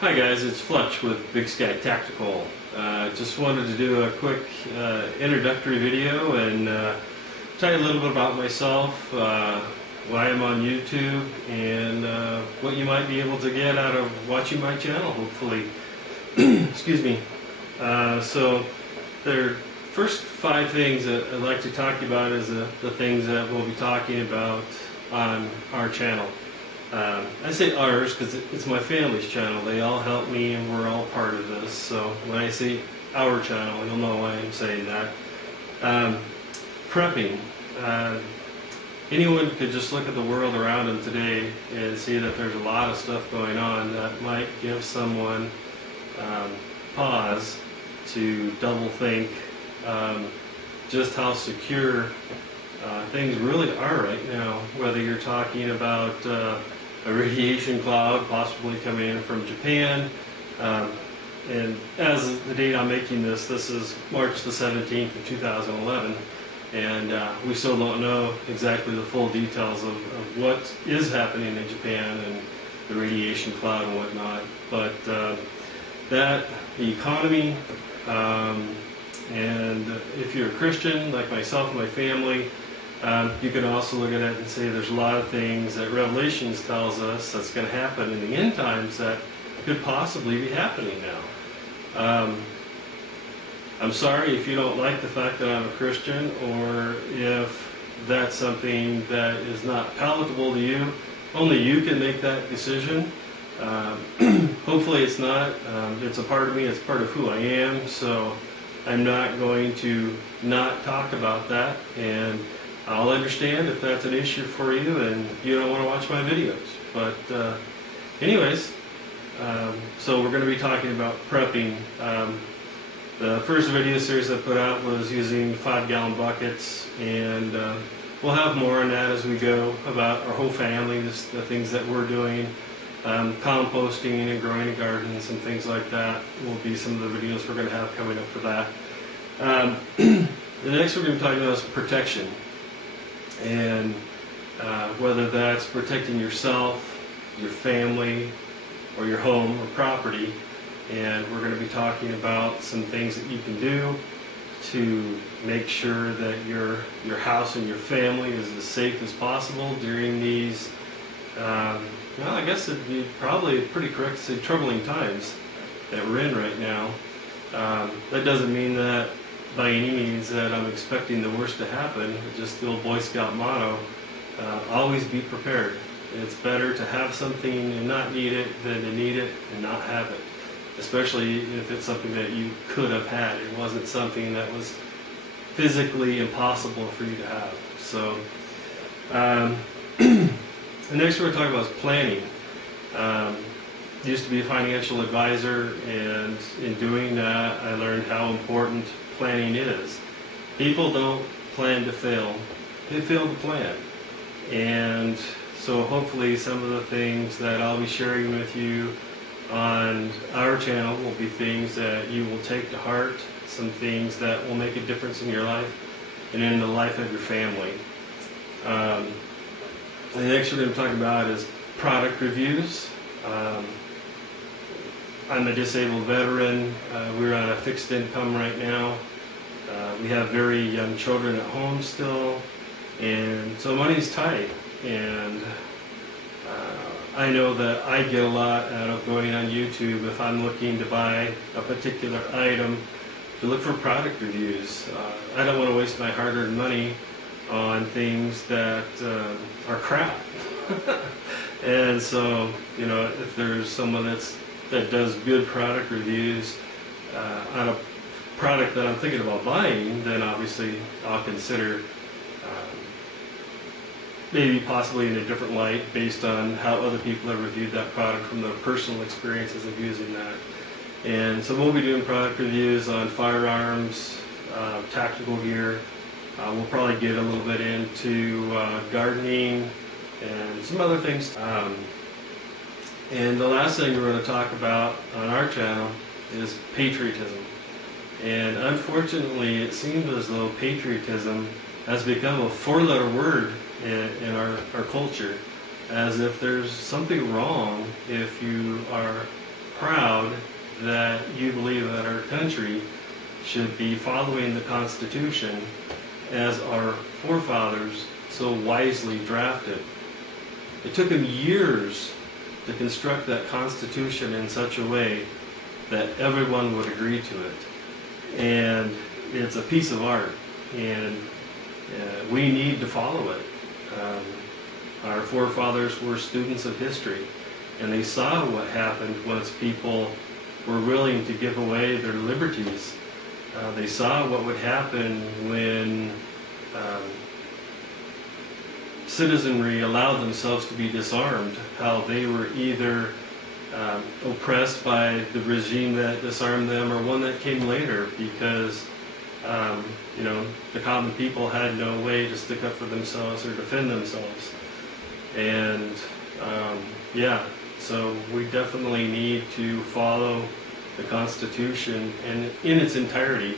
Hi guys, it's Fletch with Big Sky Tactical. Just wanted to do a quick introductory video and tell you a little bit about myself, why I'm on YouTube, and what you might be able to get out of watching my channel, hopefully. Excuse me. So the first 5 things that I'd like to talk about is the things that we'll be talking about on our channel. I say ours because it's my family's channel. They all help me and we're all part of this. So when I say our channel, you'll know why I'm saying that. Prepping. Anyone could just look at the world around them today and see that there's a lot of stuff going on that might give someone pause to double think just how secure things really are right now. Whether you're talking about a radiation cloud possibly coming in from Japan, and as the date I'm making this is March the 17th of 2011, and we still don't know exactly the full details of what is happening in Japan and the radiation cloud and whatnot, but that, the economy, and if you're a Christian like myself and my family, you can also look at it and say there's a lot of things that Revelations tells us that's going to happen in the end times that could possibly be happening now. I'm sorry if you don't like the fact that I'm a Christian, or if that's something that is not palatable to you. Only you can make that decision. Hopefully it's not. It's a part of me, it's part of who I am, so I'm not going to not talk about that, and I'll understand if that's an issue for you and you don't want to watch my videos. But anyways, so we're going to be talking about prepping. The first video series I put out was using 5-gallon buckets, and we'll have more on that as we go about our whole family, the things that we're doing, composting and growing a garden and some things like that will be some of the videos we're going to have coming up for that. The next we're going to be talking about is protection. And whether that's protecting yourself, your family, or your home or property, and we're going to be talking about some things that you can do to make sure that your house and your family is as safe as possible during these, well, I guess it'd be probably pretty correct to say troubling times that we're in right now. That doesn't mean that by any means that I'm expecting the worst to happen. It's just the old Boy Scout motto, always be prepared. It's better to have something and not need it than to need it and not have it, especially if it's something that you could have had. It wasn't something that was physically impossible for you to have. So the next we're going to talk about is planning. Used to be a financial advisor, and in doing that I learned how important planning is. People don't plan to fail, they fail to plan. And so hopefully some of the things that I'll be sharing with you on our channel will be things that you will take to heart, some things that will make a difference in your life and in the life of your family. The next we're going to talk about is product reviews. I'm a disabled veteran. We're on a fixed income right now. We have very young children at home still, and so money's tight. And I know that I get a lot out of going on YouTube if I'm looking to buy a particular item, to look for product reviews. I don't want to waste my hard-earned money on things that are crap. And so, you know, if there's someone that does good product reviews on a product that I'm thinking about buying, then obviously I'll consider maybe possibly in a different light based on how other people have reviewed that product from their personal experiences of using that. And so we'll be doing product reviews on firearms, tactical gear. We'll probably get a little bit into gardening and some other things. And the last thing we're going to talk about on our channel is patriotism. And unfortunately, it seems as though patriotism has become a 4-letter word in our culture, as if there's something wrong if you are proud that you believe that our country should be following the Constitution as our forefathers so wisely drafted. It took them years to construct that Constitution in such a way that everyone would agree to it. And it's a piece of art, and we need to follow it. Our forefathers were students of history, and they saw what happened once people were willing to give away their liberties. They saw what would happen when citizenry allowed themselves to be disarmed, how they were either oppressed by the regime that disarmed them or one that came later, because the common people had no way to stick up for themselves or defend themselves. And so we definitely need to follow the Constitution in its entirety.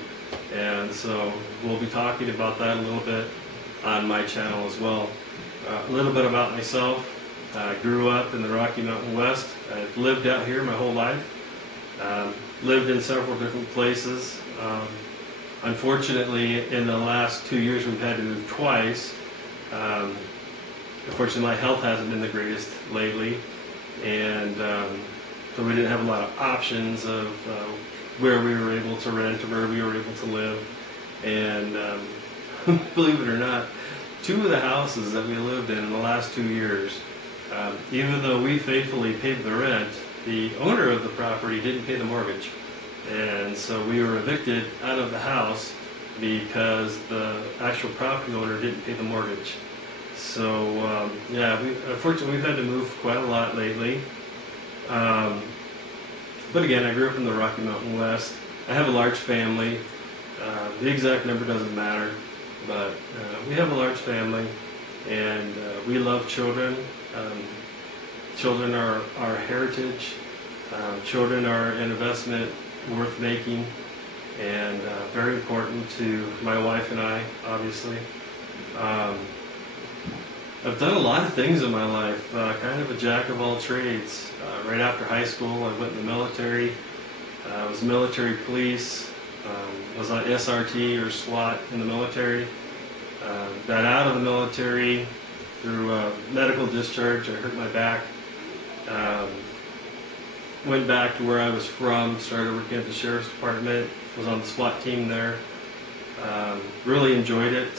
And so we'll be talking about that a little bit on my channel as well. A little bit about myself. I grew up in the Rocky Mountain West. I've lived out here my whole life. Lived in several different places. Unfortunately, in the last 2 years, we've had to move twice. Unfortunately, my health hasn't been the greatest lately, and so we didn't have a lot of options of where we were able to rent or where we were able to live. And believe it or not, 2 of the houses that we lived in the last 2 years, even though we faithfully paid the rent, the owner of the property didn't pay the mortgage. And so we were evicted out of the house because the actual property owner didn't pay the mortgage. So unfortunately we've had to move quite a lot lately. But again, I grew up in the Rocky Mountain West. I have a large family. The exact number doesn't matter, but we have a large family, and we love children. Children are our heritage. Children are an investment worth making, and very important to my wife and I, obviously. I've done a lot of things in my life, kind of a jack of all trades. Right after high school, I went in the military. I was military police, was on SRT or SWAT in the military. Got out of the military through medical discharge. I hurt my back. Went back to where I was from, started working at the Sheriff's Department, was on the SWAT team there. Really enjoyed it.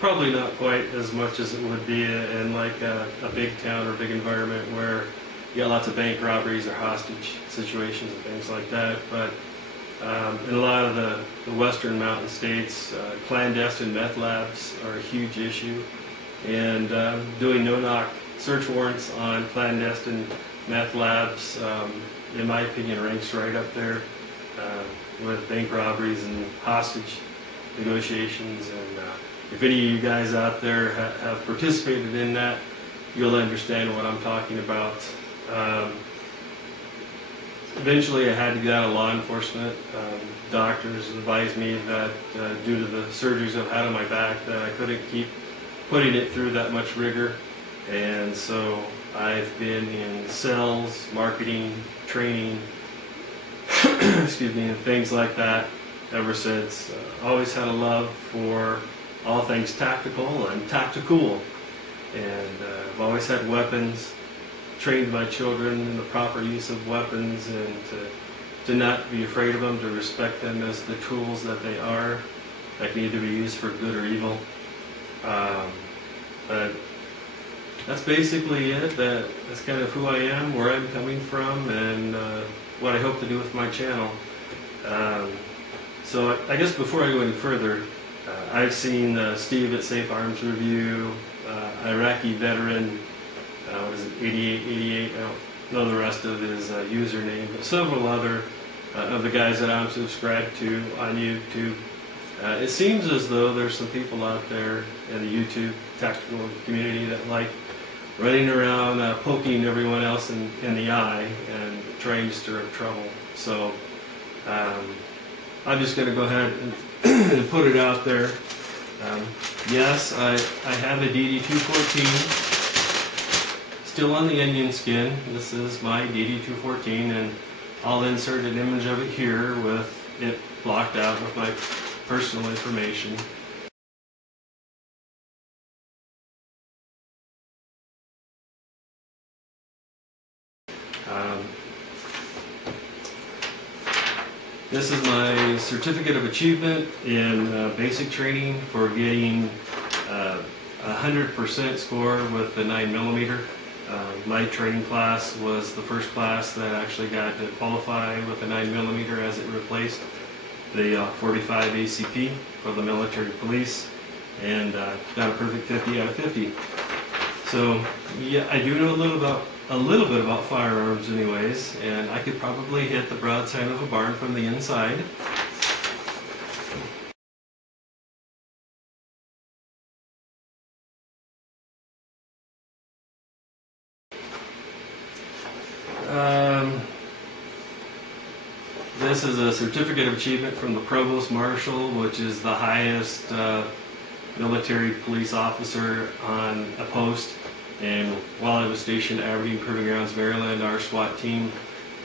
Probably not quite as much as it would be in like a big town or big environment where you got lots of bank robberies or hostage situations and things like that. But in a lot of the western mountain states, clandestine meth labs are a huge issue. And doing no-knock search warrants on clandestine meth labs, in my opinion, ranks right up there with bank robberies and hostage negotiations. And if any of you guys out there have participated in that, you'll understand what I'm talking about. Eventually I had to get out of law enforcement. Doctors advised me that due to the surgeries I've had on my back, that I couldn't keep putting it through that much rigor. And so I've been in sales, marketing, training, excuse me, and things like that ever since. Always had a love for all things tactical and tactical. And I've always had weapons, trained my children in the proper use of weapons, and to not be afraid of them, to respect them as the tools that they are, that can either be used for good or evil. But that's basically it. That's kind of who I am, where I'm coming from, and what I hope to do with my channel. So I guess before I go any further, I've seen Steve at Safe Arms Review, Iraqi veteran, what is it, 8888, I don't know the rest of his username, but several other of the guys that I'm subscribed to on YouTube. It seems as though there's some people out there in the YouTube tactical community that like running around poking everyone else in the eye and trying to stir up trouble. So I'm just going to go ahead and put it out there. Yes, I have a DD-214. It's still on the onion skin. This is my DD214, and I'll insert an image of it here with it blocked out with my personal information. This is my certificate of achievement in basic training for getting a 100% score with the 9mm. My training class was the first class that actually got to qualify with the 9mm as it replaced the 45 ACP for the military police, and got a perfect 50 out of 50. So yeah, I do know a little bit about firearms anyways, and I could probably hit the broadside of a barn from the inside. This is a certificate of achievement from the Provost Marshal, which is the highest military police officer on a post. And while I was stationed at Aberdeen Proving Grounds, Maryland, our SWAT team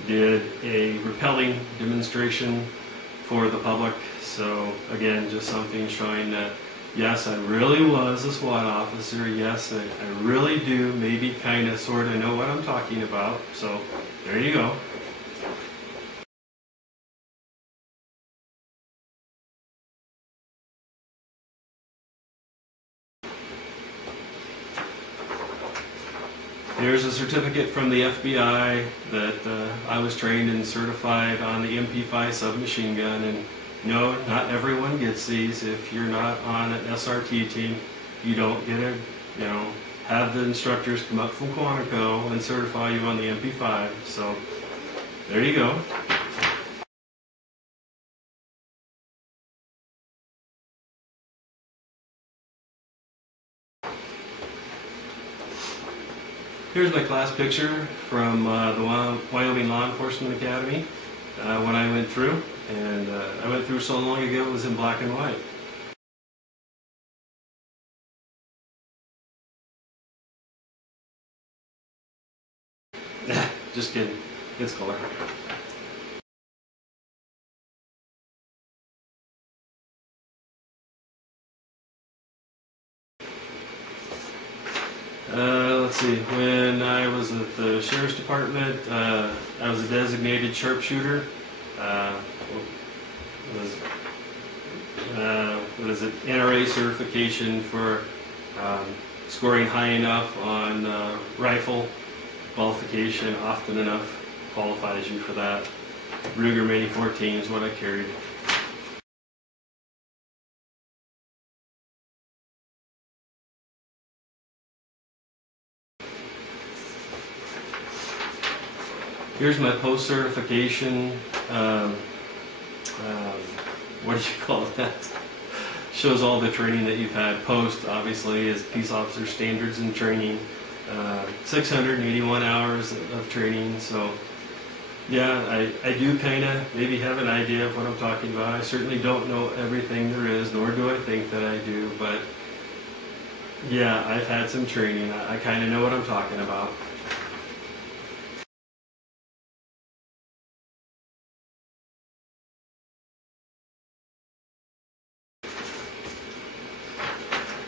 did a rappelling demonstration for the public. So again, just something showing that yes, I really was a SWAT officer. Yes, I really do maybe kind of sort of know what I'm talking about. So there you go. Here's a certificate from the FBI that I was trained and certified on the MP5 submachine gun. And no, not everyone gets these. If you're not on an SRT team, you don't get it. You know, have the instructors come up from Quantico and certify you on the MP5. So there you go. Here's my class picture from the Wyoming Law Enforcement Academy when I went through, and I went through so long ago it was in black and white. Just kidding, it's color. Let's see, when I was at the Sheriff's Department, I was a designated sharpshooter. It was an NRA certification for scoring high enough on rifle qualification, often enough qualifies you for that. Ruger Mini 14 is what I carried. Here's my post-certification, what do you call that? Shows all the training that you've had. Post, obviously, is Peace Officer Standards and Training. 681 hours of training, so yeah, I do kind of maybe have an idea of what I'm talking about. I certainly don't know everything there is, nor do I think that I do, but yeah, I've had some training. I kind of know what I'm talking about.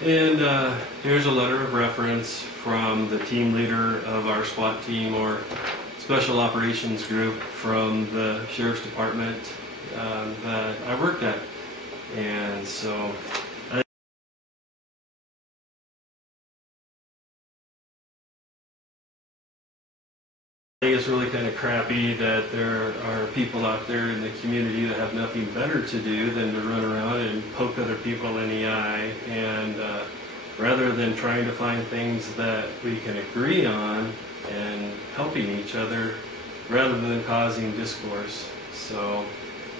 And here's a letter of reference from the team leader of our SWAT team or Special Operations Group from the Sheriff's Department that I worked at. And so I think it's really kind of crappy that there are people out there in the community that have nothing better to do than to run around and poke other people in the eye, and rather than trying to find things that we can agree on and helping each other rather than causing discourse. So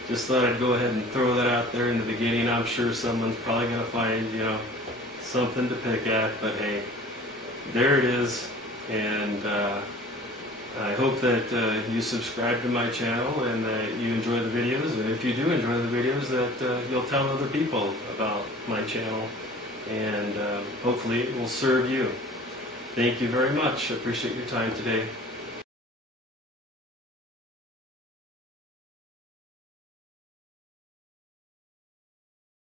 just thought I'd go ahead and throw that out there in the beginning. I'm sure someone's probably going to find, you know, something to pick at, but hey, there it is. And I hope that you subscribe to my channel and that you enjoy the videos, and if you do enjoy the videos, that you'll tell other people about my channel, and hopefully it will serve you. Thank you very much. I appreciate your time today.